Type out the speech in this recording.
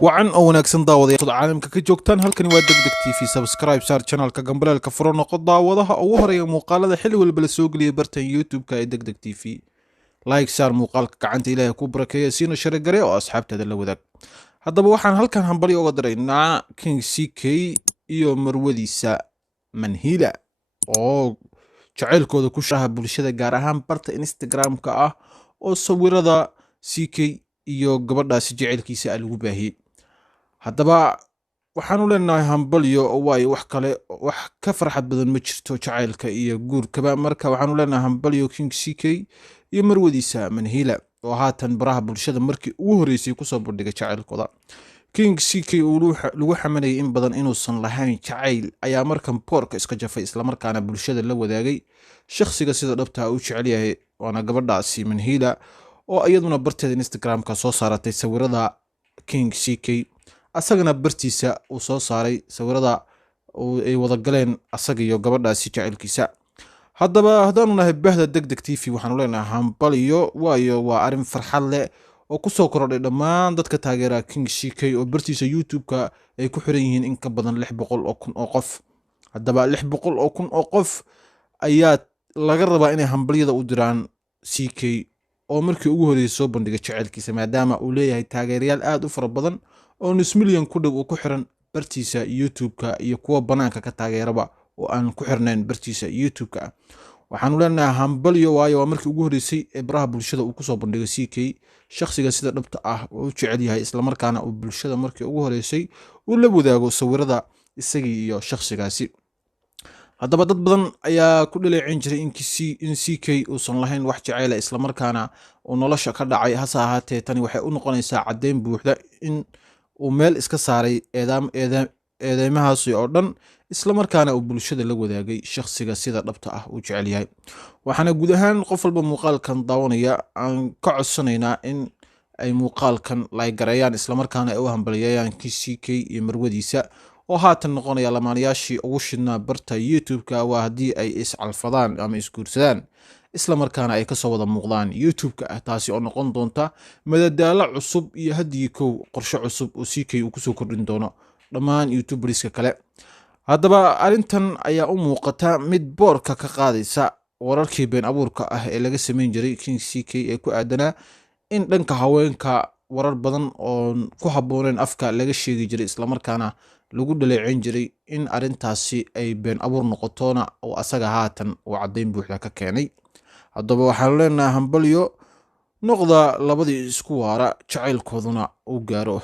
وعن أو ناكسن داوضة العالم كجوكتان هل كان ودك في سبسكرايب صار channel كجنبلا الكفرون قد داوضها أو هري مقالة حلو البلسوق اللي برتن يوتيوب كايدك في لايك صار مقالك كعنت إلى كبرى كيسين وشرق جري وأصحاب تدلوا ذاك هذا بوحن هل كان هنبلي وقدرين كينج سي كي iyo marwadiisa manhila oo jaceylkooda ku shaha bulshada gaar ahaan barta Instagram-ka ah oo sawirada CK iyo gabadhaasi jaceylkiisa lagu baahiyay haddaba waxaan u leenahay hambalyo oo waayo wax kale wax ka farxad badan ma jirto jaceylka iyo guurkaba marka waxaan u leenahay hambalyo King CK iyo marwadiisa manhila oo haatan baraha bulshada markii ugu horeysay ku soo bandhigay jaceylkooda King CK uu lagu xamanayay in badan inuusan lahayn jacayl ayaa markan boorka iska jafay isla markaana bulshada la wadaagay shakhsiga sida dhabta ah u jecel yahay waana gabadhaasi manhila oo iyaduna barteeda Instagram-ka soo saaratay sawirada King CK asagana bartiisa uu soo saaray sawirada ay wada galeen asaga iyo gabadhaasi jaceylkiisa haddaba haddaanu nahay bahda degdeg TV waxaanu leenahay hambalyo waayo waa arrin farxad leh oo ku soo korodhay dhammaan dadka taageera King CK oo bartiisa YouTube-ka ay ku xiran yihiin in ka badan 600 oo kun oo qof haddaba 600 oo kun oo qof ayaa laga rabaa inay hambalyada u diraan CK oo markii ugu horeysay soo bandhigay jaceylkiisa maadaama uu leeyahay taageerayaal aad u fara badan oo nus milyan ku dhow oo ku xiran bartiisa YouTube-ka iyo kuwa banaanka ka taageeraba oo aan ku xirnayn bartiisa YouTube-ka waxaanu leenahay hambalyo waayo waa markii ugu horeysay ee baraha bulshada uu ku soo bandhigay CK shakhsiga sida dhabta ah oo u jecel yahay isla markaana uu bulshada markii ugu horeysay uu la wadaago sawirada isagii iyo shakhsigaasi haddaba dad badan ayaa ku dhaleecin jiray in CK uusan lahayn wax jacayl ah isla markaana uu nolosha ka dhacay hase ahaatee tani waxay u noqonaysaa caddeyn buuxda in uu meel iska saaray eedeymahaasi oo dhan isla markaana uu bulshada la wadaagay shakhsiga sida dhabta ah uu jecel yahay waxaana guud ahaan qof walba muuqaalkan daawanaya aan ka codsanaynaa in ay muuqaalkan like-gareeyaan isla markaana ay u hambalyeeyaan CK iyo marwadiisa oo haatan noqonaya lamaanayaashii ugu shidnaa barta YouTube-ka waa haddii ay iscalfadaan ama isguursadaan isla markaana ay kasoo wada muuqdaan YouTube-ka taasi oo noqon doonta madadaalo cusub iyo haddii kow qorshe cusub oo CK uu kusoo kordhin doono dhammaan YouTuberiska kale haddaba arrintan ayaa u muuqata mid boorka ka qaadaysa wararkii been abuurka ah ee laga sameyn jiray King CK ee ku aadanaa in dhanka haweenka warar badan oo ku habbooneen afka laga sheegi jiray isla markaana lagu dhaleecin jiray in arrintaasi ay been abuur noqotona oo asaga haatan uu caddeyn buuxda ka keenay haddaba waxaanu leenahay hambalyo noqda labadii isku waara jaceylkooduna uu gaaro